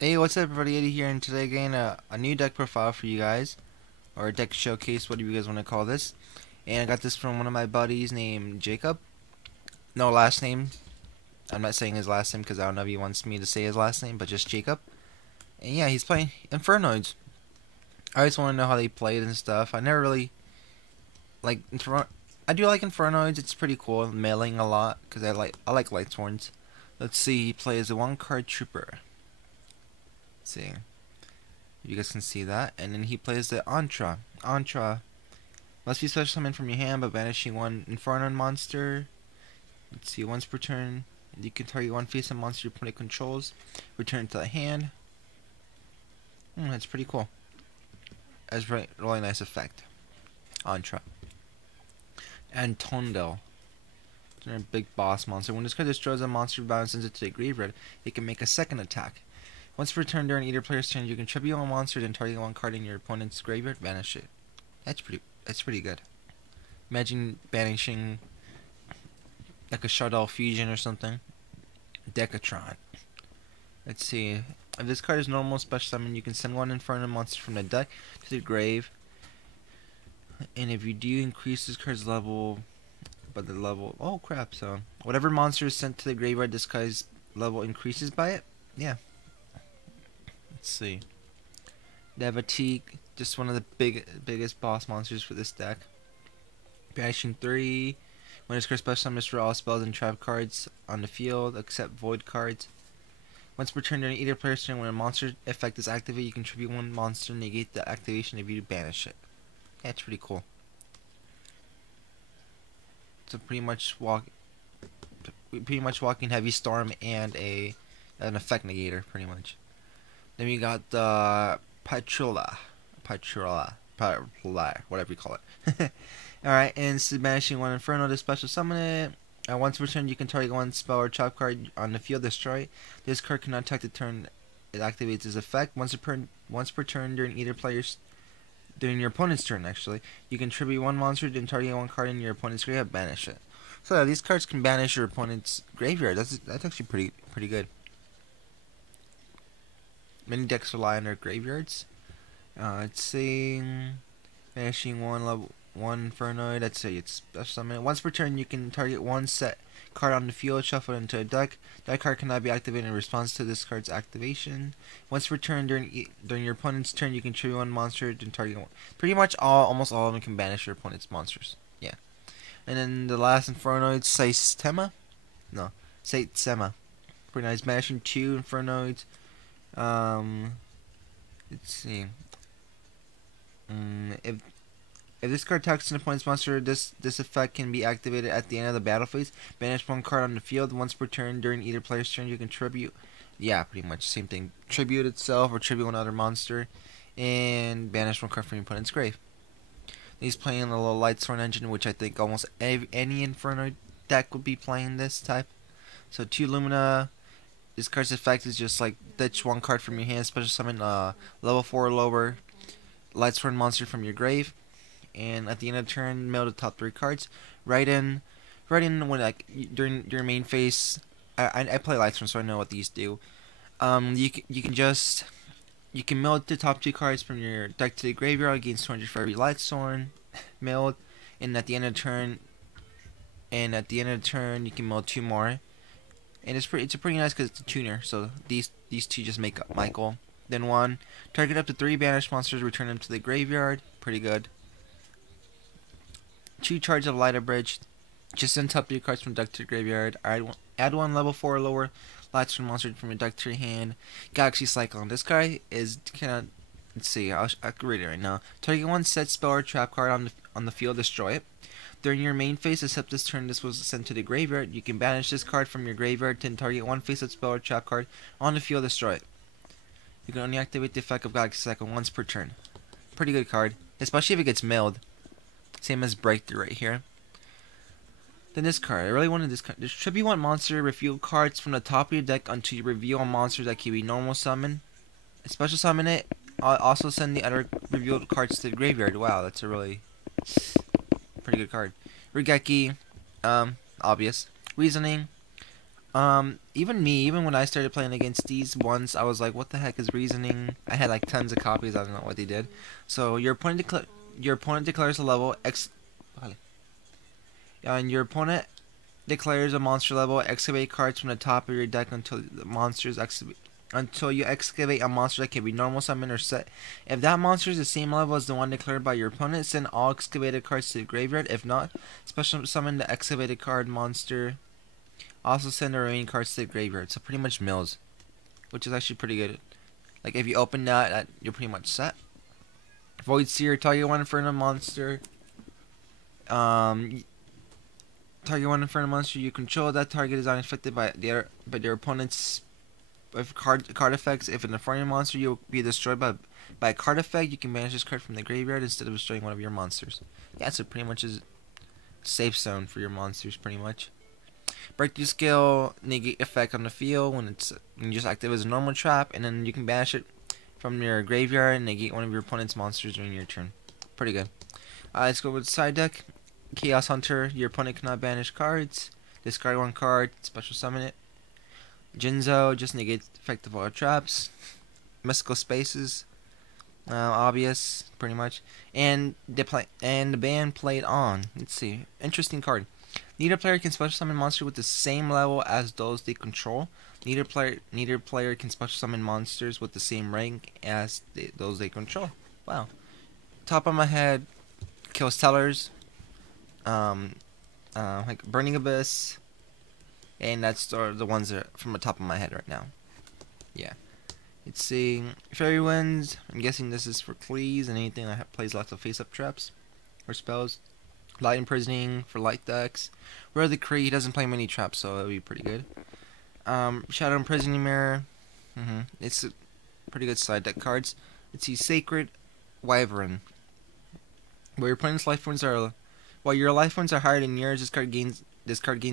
Hey, what's up everybody, Eddie here, and today again a new deck profile for you guys, or a deck showcase, whatever you guys want to call this. And I got this from one of my buddies named Jacob. No last name. I'm not saying his last name because I don't know if he wants me to say his last name, but just Jacob. And yeah, he's playing Infernoids. I always want to know how they played and stuff. I never really like I do like Infernoids. It's pretty cool, mailing a lot because I like Lightsworns. Let's see, he plays a one card trooper. Let's see. You guys can see that. And then he plays the Antra. Antra must be special summon from your hand by banishing one Infernoid monster. Let's see, once per turn, you can target one face-up monster your opponent controls. Return it to the hand. That's pretty cool. That's really nice effect. Antra. And Tondel. A big boss monster. When this card destroys a monster bound sends it to the graveyard, it can make a second attack. Once per turn during either player's turn, you can tribute one monster, then target one card in your opponent's graveyard, banish it. That's pretty good. Imagine banishing like a Shadow Fusion or something. Decatron. Let's see. If this card is normal special summon, you can send one Inferno monster from the deck to the grave. And if you do increase this card's level, oh crap, so whatever monster is sent to the graveyard, this guy's level increases by it. Yeah. Let's see. Devatique, just one of the biggest boss monsters for this deck. Banishing 3. When this card special summons for all spells and trap cards on the field, except void cards. Once per turn during either player's turn, when a monster effect is activated, you can tribute one monster, negate the activation if you banish it. Yeah, it's pretty cool. So pretty much walking heavy storm and an effect negator, pretty much. Then we got the Patrola, whatever you call it. Alright, and instead of banishing one Inferno to special summon it. Once per turn, you can target one spell or trap card on the field, destroy it. This card cannot attack the turn it activates its effect. Once per turn during your opponent's turn, actually, you can tribute one monster, then target one card in your opponent's graveyard, banish it. So yeah, these cards can banish your opponent's graveyard. That's actually pretty good. Many decks rely on their graveyards. Let's see, banishing one Infernoid. Let's say it's special summon. Once per turn, you can target one set card on the field, shuffle it into a deck. That card cannot be activated in response to this card's activation. Once per turn during your opponent's turn, you can tribute one monster and target one. Pretty much almost all of them can banish your opponent's monsters. Yeah. And then the last Infernoid, Saitsema. Pretty nice. Banishing 2 Infernoids. Let's see. If this card attacks an opponent's monster, this effect can be activated at the end of the battle phase. Banish one card on the field once per turn during either player's turn. You can tribute. Yeah, pretty much same thing. Tribute itself or tribute one other monster, and banish one card from your opponent's grave. He's playing a little Lightsworn engine, which I think almost any Inferno deck would be playing this type. So 2 Lumina. This card's effect is just like ditch one card from your hand, special summon level 4 or lower Lightsworn monster from your grave, and at the end of the turn, mill the top 3 cards. Right in when during your main phase. I play Lightsworn, so I know what these do. You can mill the top 2 cards from your deck to the graveyard, gains 200 for every Lightsworn milled, and at the end of the turn, you can mill 2 more. And it's pretty nice because it's a tuner. So these 2 just make up Michael. Then 1, target up to 3 banished monsters, return them to the graveyard. Pretty good. 2 charge of Lighter Bridge. Just send top 3 cards from deck to the graveyard. Add one level 4 or lower Lightsworn monster from your deck to your hand. Galaxy Cyclone. This guy is let's see. I can read it right now. Target one set spell or trap card on the field. Destroy it. During your main phase, except this turn this was sent to the graveyard, you can banish this card from your graveyard to target one face-up spell or trap card on the field, destroy it. You can only activate the effect of Galaxy Cycle once per turn. Pretty good card, especially if it gets milled. Same as Breakthrough right here. Then this card, I really wanted this card. Tribute one monster, reveal cards from the top of your deck until you reveal a monster that can be normal summon. Special summon it, also send the other revealed cards to the graveyard. Wow, that's a really pretty good card. Rigeki, obvious. Reasoning, Even when I started playing against these ones, I was like, what the heck is reasoning? I had like tons of copies. I don't know what they did. So your opponent declares a level X, and your opponent declares a monster level. Excavate cards from the top of your deck until the monsters excavate. Until you excavate a monster that can be normal summon or set. If that monster is the same level as the one declared by your opponent, send all excavated cards to the graveyard. If not, special summon the excavated card monster. Also send the remaining cards to the graveyard. So pretty much mills, which is actually pretty good. Like if you open that you're pretty much set. Void Seer, target one Inferno monster. Target one Inferno monster you control. That target is unaffected by their opponent's card effects. If an Inferno monster you will be destroyed by a card effect, you can banish this card from the graveyard instead of destroying one of your monsters. Yeah, so pretty much is safe zone for your monsters, pretty much. Breakthrough skill, negate effect on the field when you just active as a normal trap, and then you can banish it from your graveyard and negate one of your opponent's monsters during your turn. Pretty good. Let's go with the side deck. Chaos Hunter, your opponent cannot banish cards. Discard one card, special summon it. Jinzo, just negate the effect of all traps. Mystical Spaces, obvious, pretty much. And the band played on. Let's see, interesting card. Neither player can special summon monsters with the same level as those they control. Neither player can special summon monsters with the same rank as those they control. Wow. Top of my head, Kills Tellers, like Burning Abyss, and that's the ones that are from the top of my head right now. Yeah. Let's see. Fairy Winds, I'm guessing this is for Cleese and anything that plays lots of face-up traps or spells. Light Imprisoning for light decks. Rare Decree, he doesn't play many traps, so that'll be pretty good. Shadow Imprisoning Mirror. It's a pretty good side deck cards. Let's see, Sacred Wyvern. While your life points are higher than yours, this card gains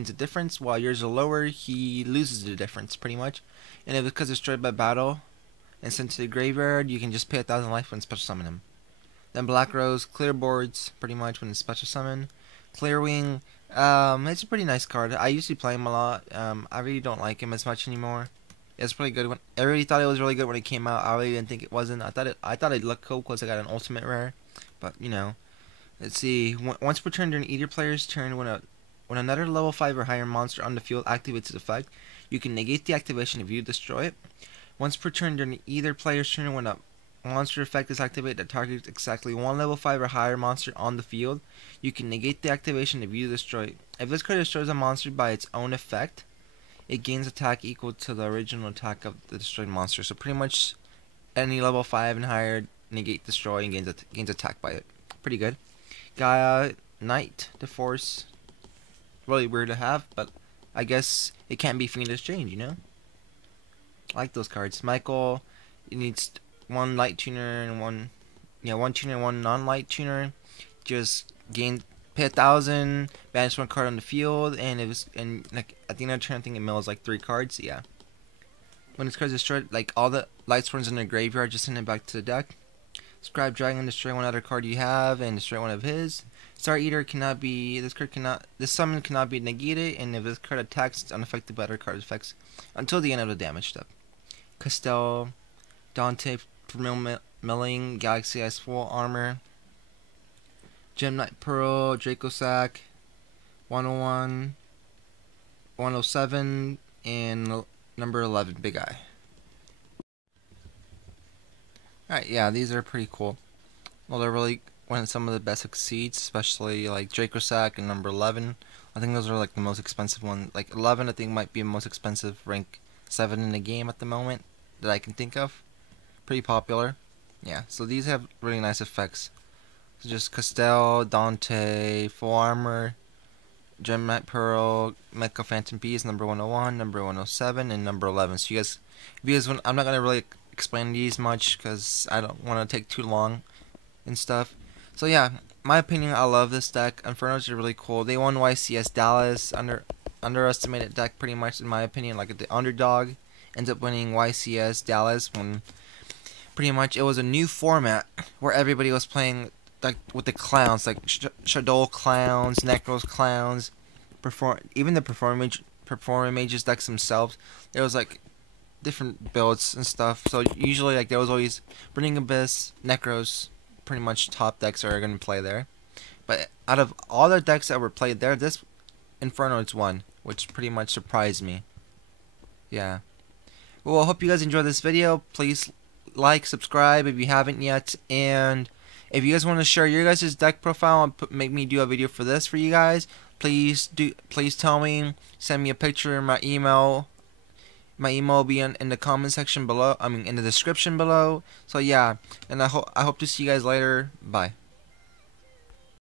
a difference. While yours are lower, he loses the difference, pretty much. And if it's destroyed by battle and sent to the graveyard, you can just pay 1,000 life and special summon him. Then Black Rose, clear boards, pretty much when it's special summon. Clear Wing, it's a pretty nice card. I used to play him a lot. I really don't like him as much anymore. It's pretty good. I really thought it was really good when it came out. I really didn't think it wasn't. I thought it looked cool because I got an ultimate rare. But you know, let's see. Once per turn during either player's turn, when another level 5 or higher monster on the field activates its effect, you can negate the activation if you destroy it. Once per turn during either player's turn, when a monster effect is activated that targets exactly one level 5 or higher monster on the field, you can negate the activation if you destroy it. If this card destroys a monster by its own effect, it gains attack equal to the original attack of the destroyed monster. So pretty much any level 5 and higher, negate, destroy, and gains attack by it. Pretty good. Gaia Knight, the Force. Really weird to have, but I guess it can't be Fiendish Change, you know? I like those cards. Michael, it needs one light tuner and one tuner and one non-light tuner. Just pay 1,000, banish one card on the field, and like at the end of the turn, I think it mills like 3 cards. Yeah. When this card is destroyed, like all the light swarms in the graveyard, just send it back to the deck. Scribe Dragon, destroy one other card you have, and destroy one of his. Star Eater cannot be. This summon cannot be negated, and if this card attacks, it's unaffected by other card effects until the end of the damage step. Castell, Dante for milling, Galaxy has full armor. Gem Knight Pearl, Draco Sack, 101, 107, and number 11, Big Eye. Alright, yeah, these are pretty cool. Well, they're really one of some of the best succeeds, especially like Draco Sack and number 11. I think those are like the most expensive ones. Like 11, I think might be the most expensive rank 7 in the game at the moment that I can think of. Pretty popular. Yeah, so these have really nice effects. So just Castell, Dante, full armor, Gem Knight Pearl, Mecha Phantom Beast, number 101, number 107, and number 11. So you guys, I'm not gonna really explain these much because I don't want to take too long and stuff. So yeah, my opinion, I love this deck. Infernoids are really cool. They won YCS Dallas, underestimated deck pretty much in my opinion. Like the underdog ends up winning YCS Dallas when pretty much it was a new format where everybody was playing like with the clowns, like Shadow clowns, Necros clowns, even the performing mages decks themselves, there was like different builds and stuff. So usually like there was always Burning Abyss, Necros, pretty much top decks are gonna play there. But out of all the decks that were played there, this Infernoid's one, which pretty much surprised me. Yeah. Well, I hope you guys enjoyed this video. Please like, subscribe if you haven't yet, and if you guys want to share your guys' deck profile and make me do a video for this for you guys, please tell me. Send me a picture in my email. My email will be in the comment section below. I mean, in the description below. So yeah, and I hope to see you guys later. Bye.